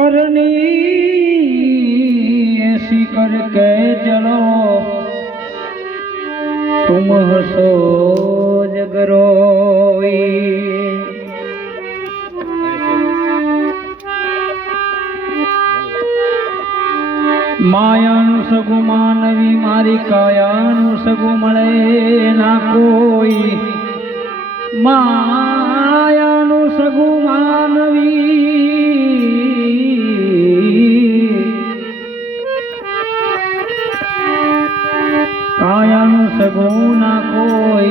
करनी ऐसी करके चलो तुम हसो जगरोई। मायानु सगु मानवी मारी कायानु सगु मळे ना कोई। मायानु सगु मानवी कायानु सगु ना कोई।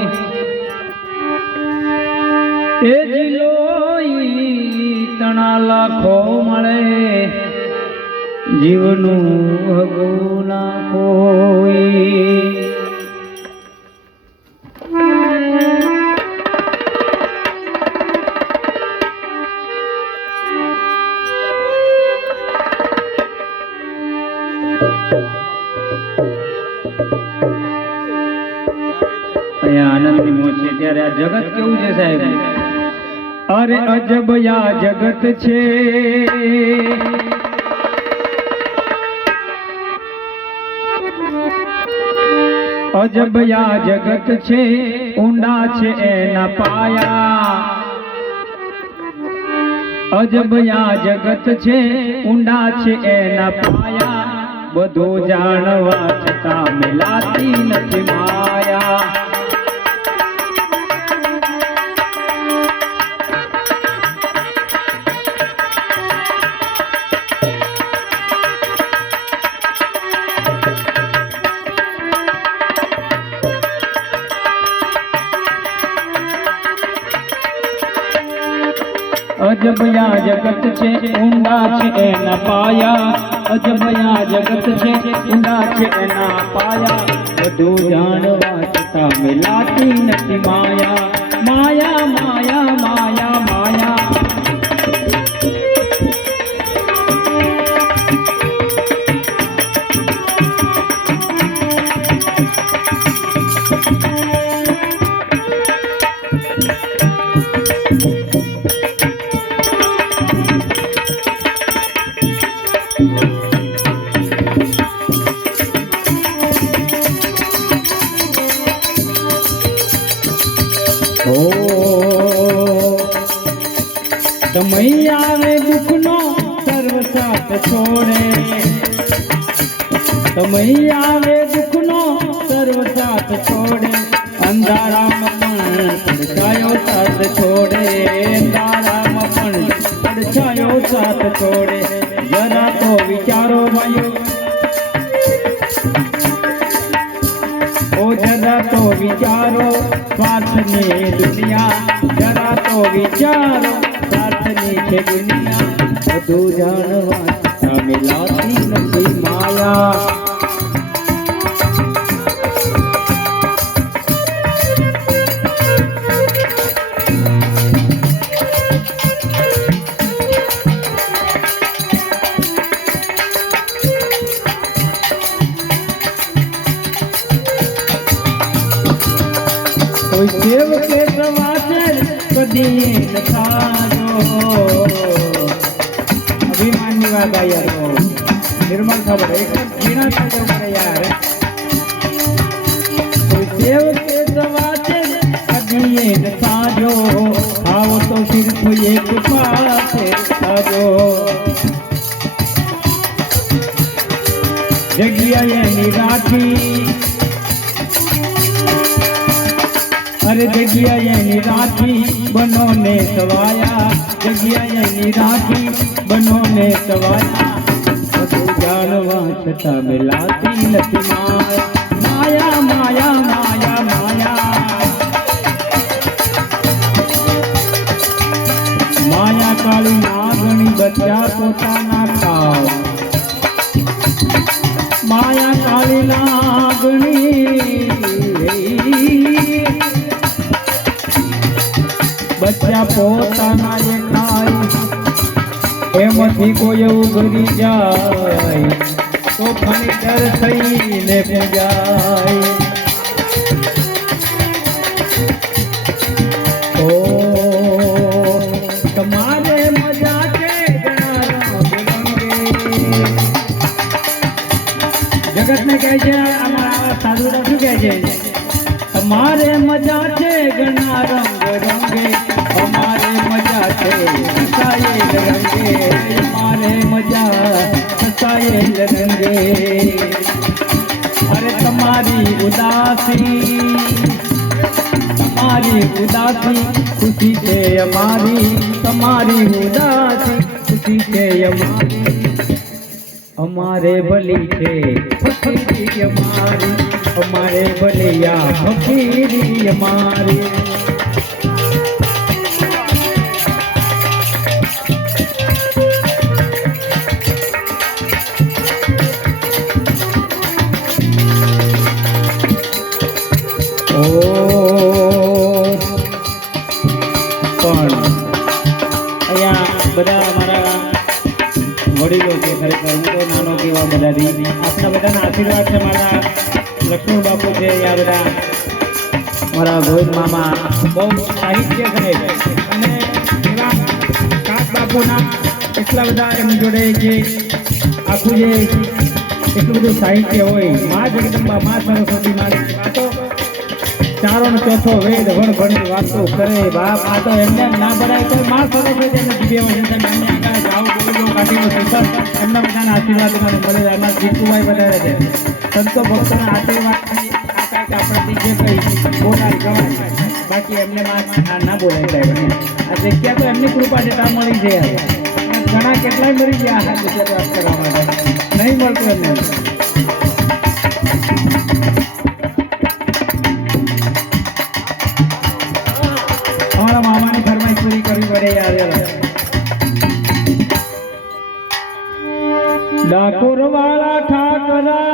ए जिलोई तना लाखो मळे जीवनु हगु ना कोई। आनंद की मोज छे त्यारे आ जगत केवुं छे साहेब? अरे अजब या जगत छे अजब या जगत छे ऊंडा छे एना पाया। अजब या जगत छे ऊंडा छे एना पाया। बधु जाणवा छतां मिलाती नथी माया। अजब या जगत छे ऊंडा छे एना पाया। अजब या जगत छे ऊंडा छे एना पाया। बधु जाणवा छतां मिलाती नथी माया। माया माया माया माया। समय आवे दुखनो सर्व साथ छोड़े। समय आवे दुखनो सर्व साथ छोड़े। अंधाराम पण પડછાયો साथ छोड़े। अंधाराम पण પડછાયો साथ छोड़े। जरा तो विचारो भाइयो ओ जरा तो विचारो स्वार्थ ने दुनिया। जरा तो विचारो स्वार्थनी छे दुनिया। बधु जाणवा छतां मिलाती नथी माया। कोई सेव के समाचार कदी न थायो। अभिमान की बात आई यार। निर्मल खबर एकदम जीना था पड़े यार। कोई सेव के समाचार कदी न थायो। आओ तो सिर्फ एक पासे थायो। जगिया यानी राखी। अरे जगिया यानी राखी बनो ने सवाया। जगिया यानी राखी बनो ने सवाया। बधु जाणवा छतां मिलाती नथी माया। माया माया माया माया। माया काली नागणी बच्चा पोताना खाव। माया काली नागणी बच्चा पोताना ये खाई। एमथी कोई उगरी जाय तो फणीचर थईने पूजाय। ओ તમારે મજા છે જણાવો કહે છે અમારા સાધુડા શું કહે છે અમારે મજા છે ઘણા રંગ રંગે અમારે મજા છે સસાયેલ રંગે અમારે મજા સસાયેલ રંગે અરે તમારી ઉદાસી ખુશી છે અમારી તમારી ઉદાસી ખુશી છે અમારે ભલી છે ફકીરી અમારી અમારે ભલિયા ફકીરી અમારી પણ અહીંયા બધા અમારા વડીલો છે ખરેખર હું તો નાનો કેવા બધાથી આપણા બધાના આશીર્વાદ છે મારા લક્ષ્મણ બાપુ છે યા બધા મારા ગોવિંદ મામા બહુ સાહિત્ય કરે અને એવા કાક બાપુના એટલા બધા એમની જોડે જે આખું જે એટલું બધું સાહિત્ય હોય મા જગદંબા મા સરસ્વતી મારી વાતો ચારો ને ચોથો વેદ વણ ભણી વાતો કરે બાપ આ તો એમને ના ભરાય તો મા સરસ્વતી એમને દિવ્યમાં જનતા જાઓ બોલો કાઢીનો શિખર એમના બધાના આશીર્વાદ મને મળે એમાં જીતુભાઈ વધારે છે સંતો ભક્તોના આશીર્વાદ આપણાથી જે કંઈ બોલાય ગવાય બાકી એમને ના બોલાય સાહેબ આ જગ્યા તો એમની કૃપા છે ત્યાં મળી છે ઘણા કેટલાય મરી ગયા આ જગ્યા વાત કરવા માટે નહીં મળતું એમને અમારા મામાની ફરમાઈશ પૂરી કરવી પડે યાર ડાકોર વાળા ઠાકરા